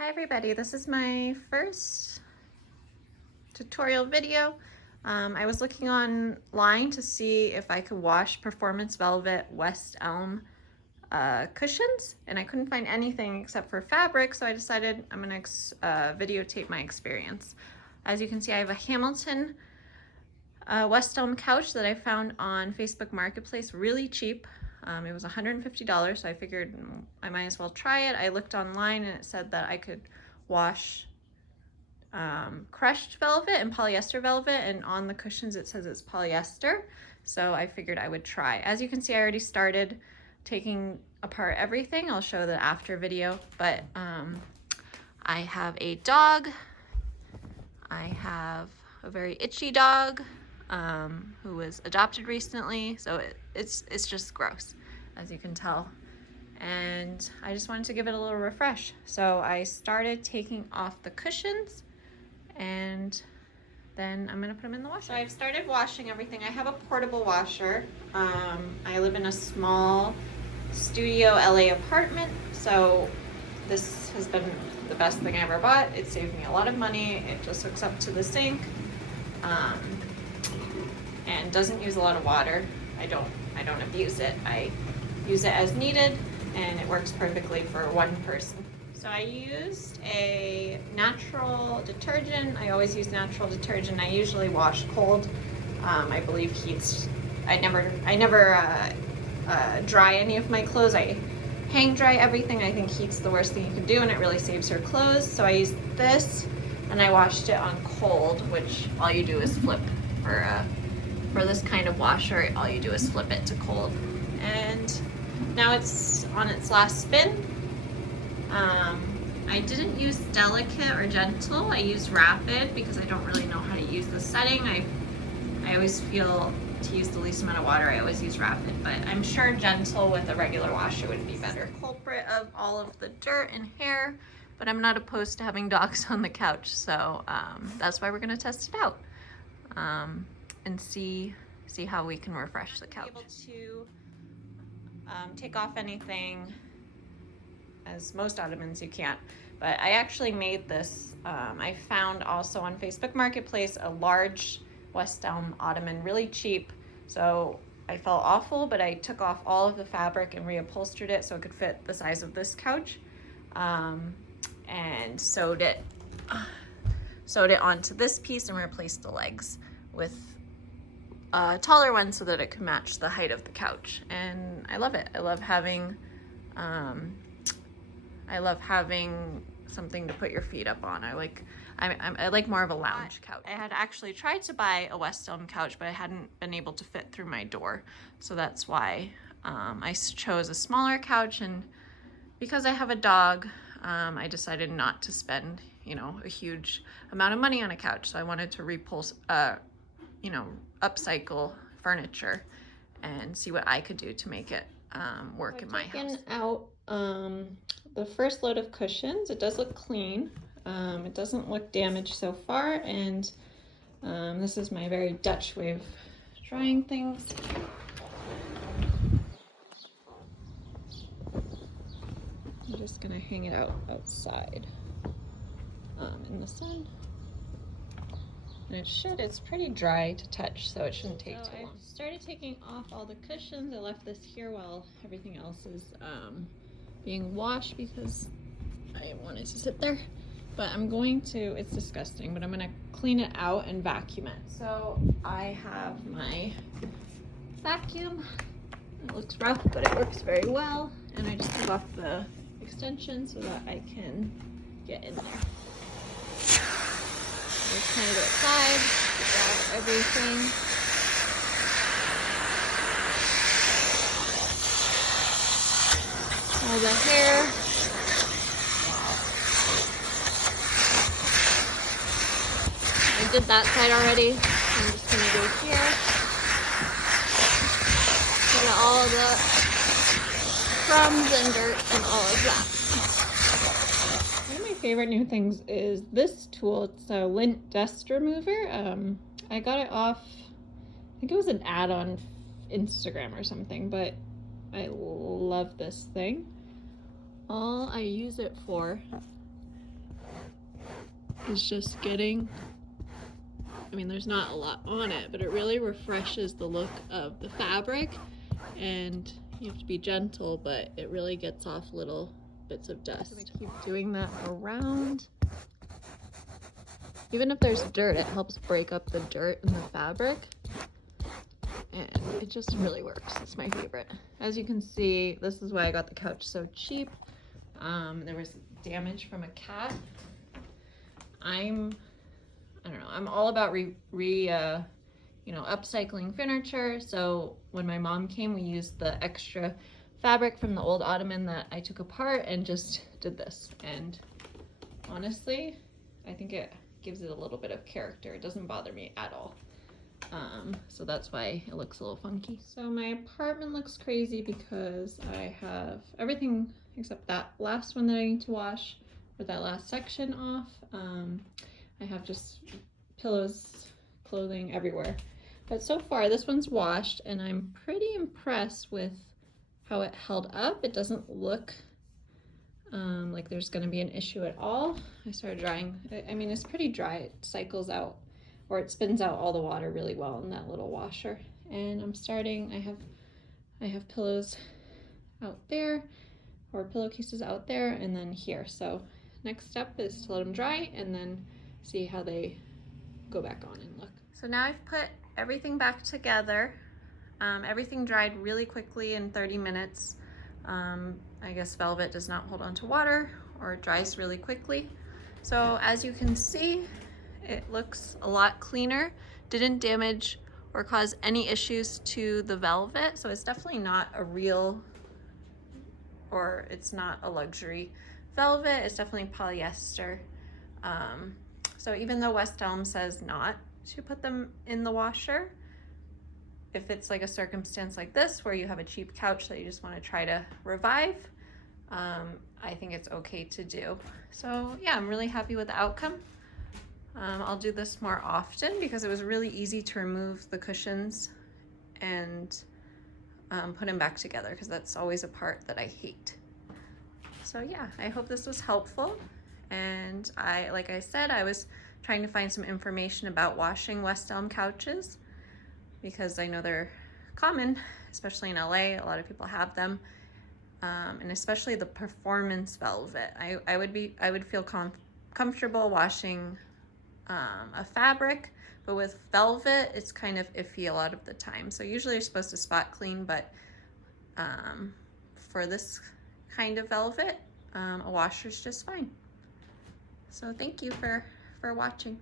Hi everybody, this is my first tutorial video. I was looking online to see if I could wash Performance Velvet West Elm cushions, and I couldn't find anything except for fabric, so I decided I'm gonna videotape my experience. As you can see, I have a Hamilton West Elm couch that I found on Facebook Marketplace really cheap. It was $150, so I figured I might as well try it. I looked online and it said that I could wash crushed velvet and polyester velvet, and on the cushions it says it's polyester, so I figured I would try. As you can see, I already started taking apart everything. I'll show the after video, but I have a dog. I have a very itchy dog who was adopted recently, so it's just gross, as you can tell. And I just wanted to give it a little refresh. So I started taking off the cushions, and then I'm gonna put them in the washer. So I've started washing everything. I have a portable washer. I live in a small studio LA apartment, so this has been the best thing I ever bought. It saved me a lot of money. It just hooks up to the sink and doesn't use a lot of water. I don't abuse it. I use it as needed, and it works perfectly for one person. So I used a natural detergent. I always use natural detergent. I usually wash cold. I believe heats. I never dry any of my clothes. I hang dry everything. I think heat's the worst thing you can do, and it really saves your clothes. So I used this, and I washed it on cold, which all you do is flip for this kind of washer. All you do is flip it to cold, and now it's on its last spin. I didn't use delicate or gentle. I used rapid because I don't really know how to use the setting. I always feel to use the least amount of water, I always use rapid, but I'm sure gentle with a regular washer would be better. The culprit of all of the dirt and hair, but I'm not opposed to having dogs on the couch, so that's why we're gonna test it out and see how we can refresh the couch. Able to take off anything, as most ottomans you can't, but I actually made this. I found also on Facebook Marketplace a large West Elm ottoman really cheap, so I felt awful, but I took off all of the fabric and reupholstered it so it could fit the size of this couch, and sewed it onto this piece and replaced the legs with a taller one so that it could match the height of the couch. And I love it. I love having something to put your feet up on. I like more of a lounge couch. I had actually tried to buy a West Elm couch, but I hadn't been able to fit through my door, so that's why I chose a smaller couch. And because I have a dog, I decided not to spend, a huge amount of money on a couch. So I wanted to upcycle furniture and see what I could do to make it work in my house. I've taken out the first load of cushions. It does look clean. It doesn't look damaged so far, and this is my very Dutch way of drying things. I'm just gonna hang it out outside in the sun. And it's pretty dry to touch, so it shouldn't take too long. I started taking off all the cushions. I left this here while everything else is being washed because I wanted to sit there. But I'm going to, it's disgusting, but I'm gonna clean it out and vacuum it. So I have my vacuum. It looks rough, but it works very well. And I just took off the extension so that I can get in there. Just kind of go outside, grab everything. All the hair. I did that side already. I'm just gonna go here. Get all the crumbs and dirt and all of that. One of my favorite new things is this tool. It's a lint dust remover. I got it off, I think it was an ad on Instagram or something, but I love this thing. All I use it for is just getting, I mean, there's not a lot on it, but it really refreshes the look of the fabric, and you have to be gentle, but it really gets off little bits of dust. I'm gonna keep doing that around. Even if there's dirt, it helps break up the dirt in the fabric, and it just really works. It's my favorite. As you can see, this is why I got the couch so cheap. There was damage from a cat. I don't know, I'm all about upcycling furniture. So when my mom came, we used the extra fabric from the old ottoman that I took apart and just did this. And honestly, I think it gives it a little bit of character. It doesn't bother me at all. So that's why it looks a little funky. So my apartment looks crazy because I have everything except that last one that I need to wash, or that last section off. I have just pillows, clothing everywhere. But so far this one's washed, and I'm pretty impressed with how it held up. It doesn't look like there's going to be an issue at all. I started drying. I mean, it's pretty dry. It cycles out, or it spins out all the water really well in that little washer. And I'm starting, I have pillows out there, or pillowcases out there, and then here. So next step is to let them dry and then see how they go back on and look. So now I've put everything back together. Everything dried really quickly in 30 minutes. I guess velvet does not hold on to water, or it dries really quickly. So as you can see, it looks a lot cleaner. Didn't damage or cause any issues to the velvet. So it's definitely not a real, or it's not a luxury velvet. It's definitely polyester. So even though West Elm says not to put them in the washer, if it's like a circumstance like this where you have a cheap couch that you just want to try to revive, I think it's okay to do. So yeah, I'm really happy with the outcome. I'll do this more often because it was really easy to remove the cushions and put them back together, because that's always a part that I hate. So yeah, I hope this was helpful. And like I said, I was trying to find some information about washing West Elm couches, because I know they're common, especially in LA. A lot of people have them, and especially the performance velvet. I would feel comfortable washing a fabric, but with velvet, it's kind of iffy a lot of the time. So usually you're supposed to spot clean, but for this kind of velvet, a washer's just fine. So thank you for watching.